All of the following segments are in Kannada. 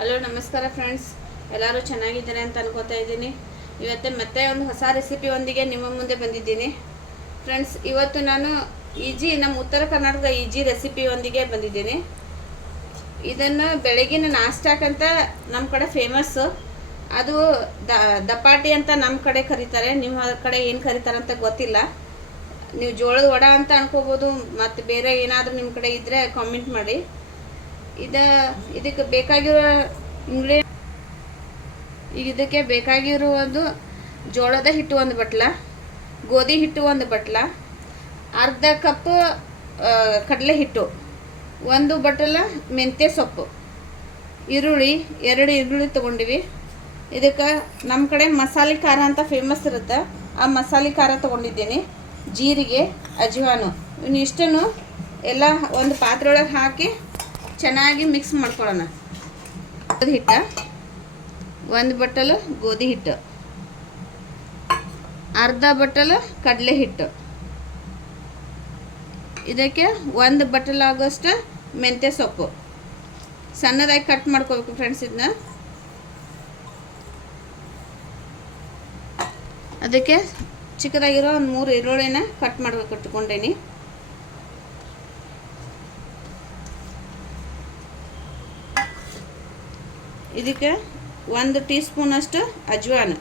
ಹಲೋ ನಮಸ್ಕಾರ ಫ್ರೆಂಡ್ಸ್, ಎಲ್ಲರೂ ಚೆನ್ನಾಗಿದ್ದಾರೆ ಅಂತ ಅನ್ಕೋತಾ ಇದ್ದೀನಿ. ಇವತ್ತು ಮತ್ತೆ ಒಂದು ಹೊಸ ರೆಸಿಪಿಯೊಂದಿಗೆ ನಿಮ್ಮ ಮುಂದೆ ಬಂದಿದ್ದೀನಿ. ಫ್ರೆಂಡ್ಸ್, ಇವತ್ತು ನಾನು ನಮ್ಮ ಉತ್ತರ ಕರ್ನಾಟಕದ ಈಜಿ ರೆಸಿಪಿಯೊಂದಿಗೆ ಬಂದಿದ್ದೀನಿ. ಇದನ್ನು ಬೆಳಗಿನ ನಾಷ್ಟಾಕ್ಕಂತ ನಮ್ಮ ಕಡೆ ಫೇಮಸ್ಸು. ಅದು ದಪಾಟಿ ಅಂತ ನಮ್ಮ ಕಡೆ ಕರೀತಾರೆ, ನಿಮ್ಮ ಕಡೆ ಏನು ಕರೀತಾರೆ ಅಂತ ಗೊತ್ತಿಲ್ಲ. ನೀವು ಜೋಳದ ವಡ ಅಂತ ಅನ್ಕೋಬೋದು, ಮತ್ತು ಬೇರೆ ಏನಾದರೂ ನಿಮ್ಮ ಕಡೆ ಇದ್ದರೆ ಕಾಮೆಂಟ್ ಮಾಡಿ. ಇದಕ್ಕೆ ಬೇಕಾಗಿರೋ ಇದಕ್ಕೆ ಬೇಕಾಗಿರುವುದು ಜೋಳದ ಹಿಟ್ಟು ಒಂದು ಬಟ್ಲ, ಗೋಧಿ ಹಿಟ್ಟು ಒಂದು ಬಟ್ಲ, ಅರ್ಧ ಕಪ್ ಕಡಲೆ ಹಿಟ್ಟು, ಒಂದು ಬಟ್ಟಲ ಮೆಂತ್ಯ ಸೊಪ್ಪು, ಈರುಳ್ಳಿ 2 ಈರುಳ್ಳಿ ತೊಗೊಂಡಿವಿ. ಇದಕ್ಕೆ ನಮ್ಮ ಕಡೆ ಮಸಾಲೆ ಖಾರ ಅಂತ ಫೇಮಸ್ ಇರುತ್ತೆ, ಆ ಮಸಾಲೆ ಖಾರ ತೊಗೊಂಡಿದ್ದೀನಿ. ಜೀರಿಗೆ, ಅಜ್ವಾನು ಇಷ್ಟನ್ನು ಎಲ್ಲ ಒಂದು ಪಾತ್ರೆ ಒಳಗೆ ಹಾಕಿ ಚೆನ್ನಾಗಿ ಮಿಕ್ಸ್ ಮಾಡ್ಕೊಳ್ಳೋಣ. ಗೋಧಿ ಹಿಟ್ಟು, 1 ಬಟ್ಟಲು ಗೋಧಿ ಹಿಟ್ಟು, ಅರ್ಧ ಬಟ್ಟಲು ಕಡಲೆ ಹಿಟ್ಟು, ಇದಕ್ಕೆ 1 ಬಟ್ಟಲಾಗೋಷ್ಟು ಮೆಂತ್ಯ ಸೊಪ್ಪು ಸಣ್ಣದಾಗಿ ಕಟ್ ಮಾಡ್ಕೋಬೇಕು ಫ್ರೆಂಡ್ಸ್. ಇದನ್ನ ಅದಕ್ಕೆ ಚಿಕ್ಕದಾಗಿರೋ ಒಂದು 3 ಈರುಳ್ಳಿನ ಕಟ್ ಮಾಡ್ಬೇಕು ಇಟ್ಕೊಂಡೇನಿ. ಇದಕ್ಕೆ 1 ಟೀ ಸ್ಪೂನಷ್ಟು ಅಜ್ವಾನ,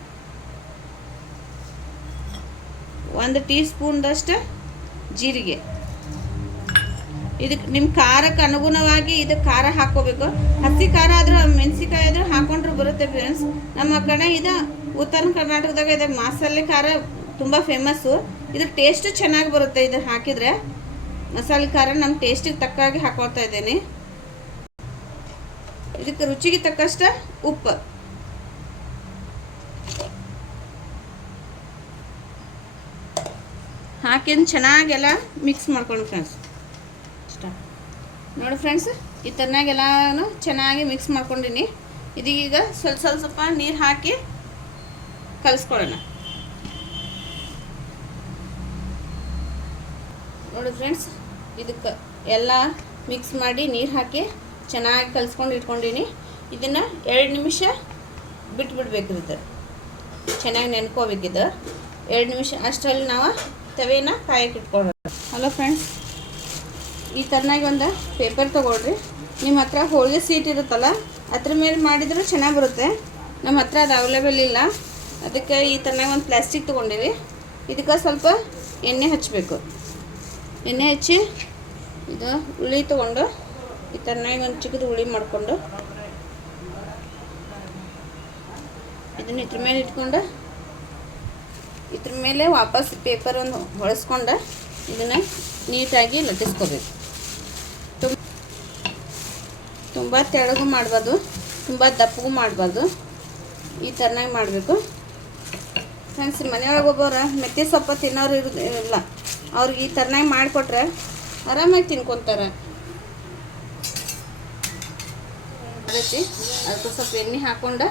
1 ಟೀ ಸ್ಪೂನ್ದಷ್ಟು ಜೀರಿಗೆ. ಇದಕ್ಕೆ ನಿಮ್ಮ ಖಾರಕ್ಕೆ ಅನುಗುಣವಾಗಿ ಇದಕ್ಕೆ ಖಾರ ಹಾಕ್ಕೋಬೇಕು. ಹಸಿ ಖಾರ ಆದರೂ ಮೆಣಸಿಕಾಯಿ ಆದರೂ ಹಾಕೊಂಡ್ರು ಬರುತ್ತೆ ಫ್ರೆಂಡ್ಸ್. ನಮ್ಮ ಕಡೆ ಇದು ಉತ್ತರ ಕರ್ನಾಟಕದಾಗ ಇದಕ್ಕೆ ಮಸಾಲೆ ಖಾರ ತುಂಬ ಫೇಮಸ್ಸು. ಇದಕ್ಕೆ ಟೇಸ್ಟು ಚೆನ್ನಾಗಿ ಬರುತ್ತೆ. ಇದು ಹಾಕಿದರೆ ಮಸಾಲೆ ಖಾರ ನಮ್ಮ ಟೇಸ್ಟಿಗೆ ತಕ್ಕಾಗಿ ಹಾಕೊಳ್ತಾ ಇದ್ದೀನಿ. ಇದಕ್ಕೆ ರುಚಿಗೆ ತಕ್ಕಷ್ಟು ಉಪ್ಪು, ಹಾಕಿಂದು ಚೆನ್ನಾಗೆಲ್ಲ ಮಿಕ್ಸ್ ಮಾಡ್ಕೊಂಡು ಫ್ರೆಂಡ್ಸ್. ನೋಡಿ ಫ್ರೆಂಡ್ಸ್, ಈ ಥರನಾಗೆಲ್ಲನೂ ಚೆನ್ನಾಗಿ ಮಿಕ್ಸ್ ಮಾಡ್ಕೊಂಡಿನಿ. ಇದೀಗ ಸ್ವಲ್ಪ ನೀರು ಹಾಕಿ ಕಲಿಸ್ಕೊಳ್ಳೋಣ. ನೋಡಿ ಫ್ರೆಂಡ್ಸ್, ಇದಕ್ಕೆ ಎಲ್ಲ ಮಿಕ್ಸ್ ಮಾಡಿ ನೀರು ಹಾಕಿ ಚೆನ್ನಾಗಿ ಕಲಿಸ್ಕೊಂಡು ಇಟ್ಕೊಂಡಿನಿ. ಇದನ್ನು 2 ನಿಮಿಷ ಬಿಟ್ಬಿಡ್ಬೇಕಿರುತ್ತೆ, ಚೆನ್ನಾಗಿ ನೆನ್ಕೋಬೇಕಿದ್ದು 2 ನಿಮಿಷ. ಅಷ್ಟರಲ್ಲಿ ನಾವು ತವೆನ ಕಾಯಕ್ಕೆ ಇಟ್ಕೊಳ್ಳೋಣ. ಹಲೋ ಫ್ರೆಂಡ್ಸ್, ಈ ಥರನಾಗಿ ಒಂದು ಪೇಪರ್ ತೊಗೊಳ್ರಿ. ನಿಮ್ಮ ಹತ್ರ ಹೋಳಿಗೆ ಸೀಟ್ ಇರುತ್ತಲ್ಲ, ಅದ್ರ ಮೇಲೆ ಮಾಡಿದರೂ ಚೆನ್ನಾಗಿ ಬರುತ್ತೆ. ನಮ್ಮ ಹತ್ರ ಅದು ಅವೈಲೇಬಲ್ ಇಲ್ಲ, ಅದಕ್ಕೆ ಈ ಥರನಾಗಿ ಒಂದು ಪ್ಲಾಸ್ಟಿಕ್ ತೊಗೊಂಡಿವಿ. ಇದಕ್ಕೆ ಸ್ವಲ್ಪ ಎಣ್ಣೆ ಹಚ್ಚಬೇಕು. ಎಣ್ಣೆ ಹಚ್ಚಿ ಇದು ಉಳ್ಳಿ ತೊಗೊಂಡು ಈ ಥರನಾಗಿ ಒಂದು ಚಿಕ್ಕದು ಉಳ್ಳಿ ಮಾಡಿಕೊಂಡು ಇದನ್ನು ಇದ್ರ ಮೇಲೆ ಇಟ್ಕೊಂಡು ಇದ್ರ ಮೇಲೆ ವಾಪಸ್ ಪೇಪರ್ ಒಂದು ಹೊಳೆಸ್ಕೊಂಡು ಇದನ್ನು ನೀಟಾಗಿ ಲಟ್ಟಿಸ್ಕೋಬೇಕು. ತುಂಬ ತೆಳ್ಳಗೂ ಮಾಡಬಾರ್ದು, ತುಂಬ ದಪ್ಪಗೂ ಮಾಡಬಾರ್ದು, ಈ ಥರನಾಗಿ ಮಾಡಬೇಕು ಫ್ರೆಂಡ್ಸ್. ಮನೆಯೊಳಗೆ ಒಬ್ಬರು ಮೆಂತ್ಯ ಸೊಪ್ಪು ತಿನ್ನೋರು ಇಲ್ಲ, ಅವ್ರಿಗೆ ಈ ಥರನಾಗಿ ಮಾಡಿಕೊಟ್ರೆ ಆರಾಮಾಗಿ ತಿನ್ಕೊತಾರೆ. ಅದಕ್ಕೆ ಸ್ವಲ್ಪ ಎಣ್ಣೆ ಹಾಕ್ಕೊಂಡು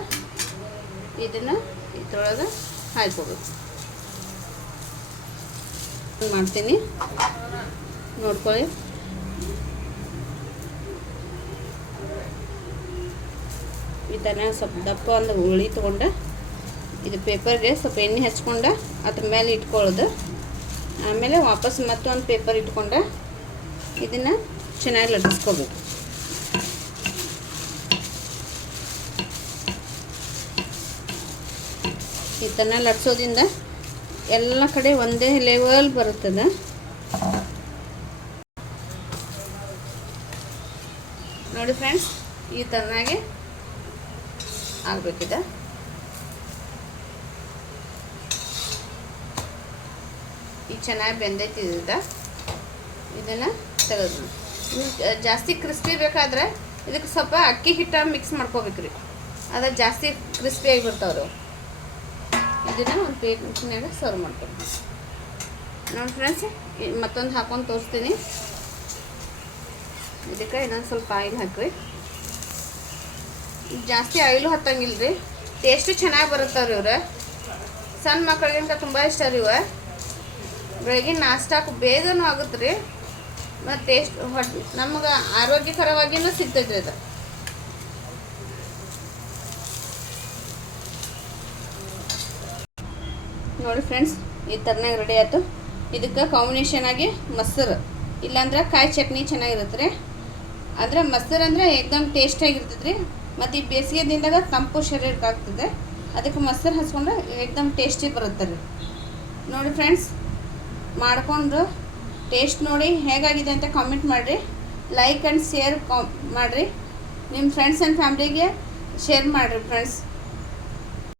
ಇದನ್ನು ಇದ್ರೊಳಗೆ ಹಾಯ್ಕೋಬೇಕು. ಮಾಡ್ತೀನಿ, ನೋಡ್ಕೊಳ್ಳಿ. ಈ ಥರ ಸ್ವಲ್ಪ ದಪ್ಪ ಒಂದು ಉಳ್ಳಿ ತೊಗೊಂಡು ಇದು ಪೇಪರ್ಗೆ ಸ್ವಲ್ಪ ಎಣ್ಣೆ ಹಚ್ಕೊಂಡು ಅದ್ರ ಮೇಲೆ ಇಟ್ಕೊಳ್ಳೋದು. ಆಮೇಲೆ ವಾಪಸ್ ಮತ್ತೊಂದು ಪೇಪರ್ ಇಟ್ಕೊಂಡು ಇದನ್ನು ಚೆನ್ನಾಗಿ ಲಟ್ಟಿಸ್ಕೋಬೇಕು. ಈ ಥರ ಲಟ್ಸೋದ್ರಿಂದ ಎಲ್ಲ ಕಡೆ ಒಂದೇ ಲೆವೆಲ್ ಬರುತ್ತದೆ. ನೋಡಿ ಫ್ರೆಂಡ್ಸ್, ಈ ಥರನಾಗಿ ಆಗಬೇಕಿದೆ. ಈಗ ಚೆನ್ನಾಗಿ ಬೆಂದೈತಿ. ಇದನ್ನು ತೆಗೆದು ಜಾಸ್ತಿ ಕ್ರಿಸ್ಪಿ ಬೇಕಾದ್ರೆ ಇದಕ್ಕೆ ಸ್ವಲ್ಪ ಅಕ್ಕಿ ಹಿಟ್ಟು ಮಿಕ್ಸ್ ಮಾಡ್ಕೋಬೇಕ್ರಿ, ಅದು ಜಾಸ್ತಿ ಕ್ರಿಸ್ಪಿಯಾಗಿ ಬರ್ತಾವ್ರು. ಇದನ್ನು ಒಂದು ಪ್ಲೇಟ್ನಾಗ ಸರ್ವ್ ಮಾಡ್ಕೊಂಡು ನೋಡಿ ಫ್ರೆಂಡ್ಸ್. ಮತ್ತೊಂದು ಹಾಕೊಂಡು ತೋರಿಸ್ತೀನಿ. ಇದಕ್ಕೆ ಇನ್ನೊಂದು ಸ್ವಲ್ಪ ಆಯಿಲ್ ಹಾಕ್ರಿ. ಜಾಸ್ತಿ ಆಯಿಲು ಹತ್ತಂಗಿಲ್ಲ ರೀ, ಟೇಸ್ಟು ಚೆನ್ನಾಗಿ ಬರುತ್ತವ್ರಿ. ಇವ್ರು ಸಣ್ಣ ಮಕ್ಕಳಿಗಿಂತ ತುಂಬ ಇಷ್ಟ ರೀ. ಇವ ಬೆಳಗಿನ ನಾಷ್ಟಾಕು ಬೇಗನೂ ಆಗುತ್ತೆ ರೀ, ಮತ್ತು ಟೇಸ್ಟ್ ನಮ್ಗೆ ಆರೋಗ್ಯಕರವಾಗಿಯೂ ಸಿಗ್ತೈತೆ ರೀ. ಇದು ನೋಡಿ ಫ್ರೆಂಡ್ಸ್, ಈ ಥರನಾಗ ರೆಡಿ ಆಯಿತು. ಇದಕ್ಕೆ ಕಾಂಬಿನೇಷನ್ ಆಗಿ ಮೊಸರು ಇಲ್ಲಾಂದ್ರೆ ಕಾಯಿ ಚಟ್ನಿ ಚೆನ್ನಾಗಿರುತ್ತೆ ರೀ. ಅಂದರೆ ಮೊಸರು ಅಂದರೆ ಏಕ್ದಮ್ ಟೇಸ್ಟಾಗಿರ್ತದೆ ರೀ. ಮತ್ತು ಈ ಬೇಸಿಗೆ ದಿನದಾಗ ತಂಪು ಶರೀರಕ್ಕೆ ಆಗ್ತದೆ, ಅದಕ್ಕೆ ಮೊಸರು ಹಚ್ಕೊಂಡ್ರೆ ಏಕ್ದಮ್ ಟೇಸ್ಟಿ ಬರುತ್ತೆ ರೀ. ನೋಡಿ ಫ್ರೆಂಡ್ಸ್, ಮಾಡಿಕೊಂಡು ಟೇಸ್ಟ್ ನೋಡಿ ಹೇಗಾಗಿದೆ ಅಂತ ಕಾಮೆಂಟ್ ಮಾಡಿರಿ. ಲೈಕ್ ಆ್ಯಂಡ್ ಶೇರ್ ಮಾಡಿರಿ. ನಿಮ್ಮ ಫ್ರೆಂಡ್ಸ್ ಆ್ಯಂಡ್ ಫ್ಯಾಮ್ಲಿಗೆ ಶೇರ್ ಮಾಡಿರಿ ಫ್ರೆಂಡ್ಸ್.